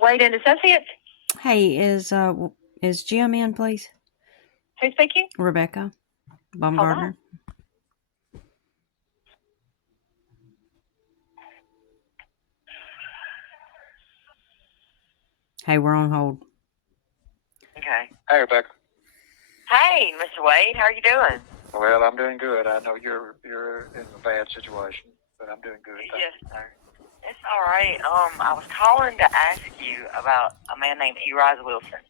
Waide and Associates. Hey, is Jim in, please? Who's speaking? Rebecca Hold Bumgardner. on. Hey, we're on hold. Okay. Hey, Rebecca. Hey, Mr. Waide, how are you doing? Well, I'm doing good. I know you're in a bad situation, but I'm doing good. Yes, sir. It's all right. I was calling to ask you about a man named Erise Wilson.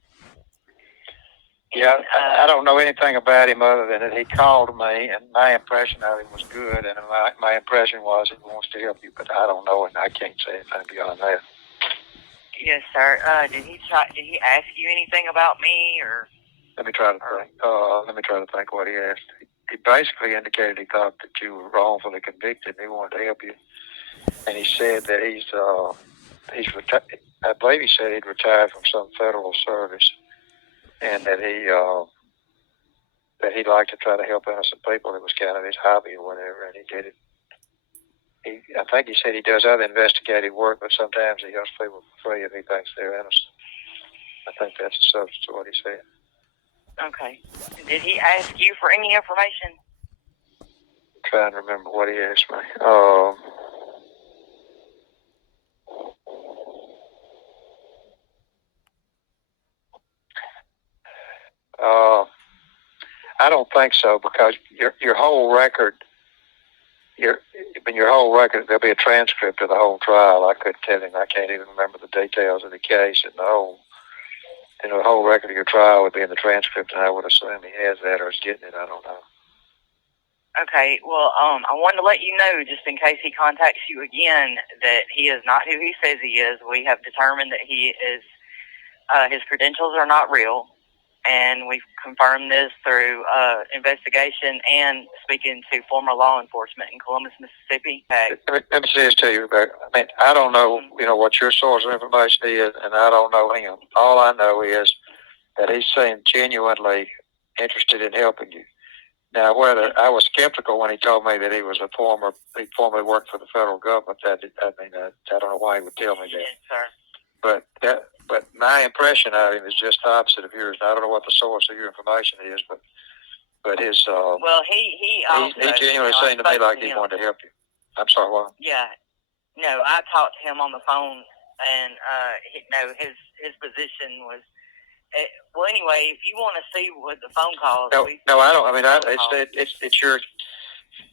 Yeah, I don't know anything about him other than that he called me, and my impression of him was good, and my impression was he wants to help you, but I don't know, and I can't say anything beyond that. Yes, sir. Did he ask you anything about me, or? Let me try to think what he asked. He basically indicated he thought that you were wrongfully convicted, and he wanted to help you. And he said that I believe he said he'd retired from some federal service, and that he'd like to try to help innocent people. It was kind of his hobby or whatever, and he did it. I think he said he does other investigative work, but sometimes he helps people for free if he thinks they're innocent. I think that's the substance of what he said. Okay. Did he ask you for any information? I'm trying to remember what he asked me. I don't think so, because your whole record, there'll be a transcript of the whole trial. I couldn't tell him. I can't even remember the details of the case, and the whole record of your trial would be in the transcript, and I would assume he has that or is getting it. I don't know. Okay, well, I wanted to let you know, just in case he contacts you again, that he is not who he says he is. We have determined that he is, his credentials are not real, and we've confirmed this through investigation and speaking to former law enforcement in Columbus, Mississippi. Let me say this to you, Rebecca. I mean, I don't know, what your source of information is, and I don't know him. All I know is that he seemed genuinely interested in helping you. Now, whether I was skeptical when he told me that he formerly worked for the federal government, I don't know why he would tell me that. Yes, sir. But my impression of him is just the opposite of yours. I don't know what the source of your information is, but his well, he genuinely seemed to me like he wanted to help you. I'm sorry, what? Yeah, no, I talked to him on the phone, and his position was. Well, anyway, if you want to see what the phone calls, no, I don't. I mean, it's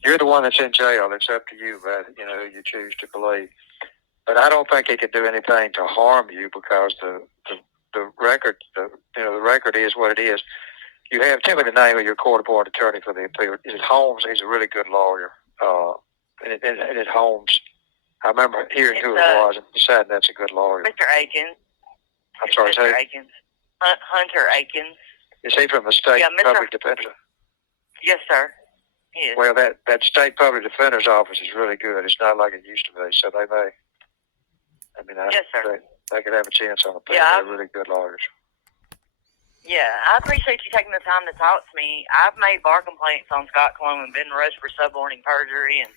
you're the one that's in jail. It's up to you, but who you choose to believe. But I don't think he could do anything to harm you, because the record, the record is what it is. You have, tell me the name of your court-appointed attorney for the appeal. Is it Holmes? He's a really good lawyer. And it Holmes. I remember hearing who it was and deciding that's a good lawyer. Mr. Akins. I'm sorry, Mr. Akins. Hunter Akins. Is he from the state public defender? Yes, sir. He is. Well, that state public defender's office is really good. It's not like it used to be, so they may. Yes, sir. They could have a chance on appeal. Yeah, they're really good lawyers. Yeah, I appreciate you taking the time to talk to me. I've made bar complaints on Scott Colom and been rushed for suborning perjury and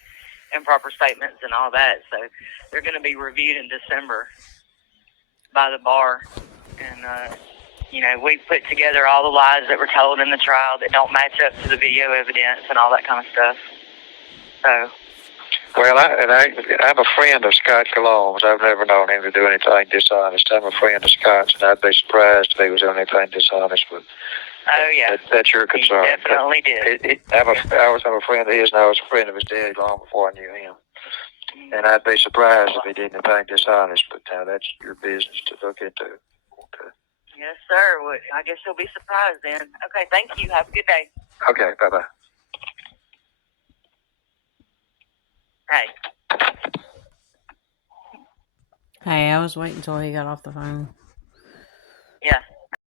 improper statements and all that. So they're going to be reviewed in December by the bar. And, we put together all the lies that were told in the trial that don't match up to the video evidence and all that kind of stuff. So. Well, I'm a friend of Scott Colom's. I've never known him to do anything dishonest. I'm a friend of Scott's, and I'd be surprised if he was doing anything dishonest. But oh, yeah. That's your concern. He definitely did. I'm a friend of his, and I was a friend of his daddy long before I knew him. And I'd be surprised if he did anything dishonest, but now that's your business to look into. Okay. Yes, sir. Well, I guess you'll be surprised then. Okay, thank you. Have a good day. Okay, bye-bye. Hey. Hey, I was waiting until he got off the phone.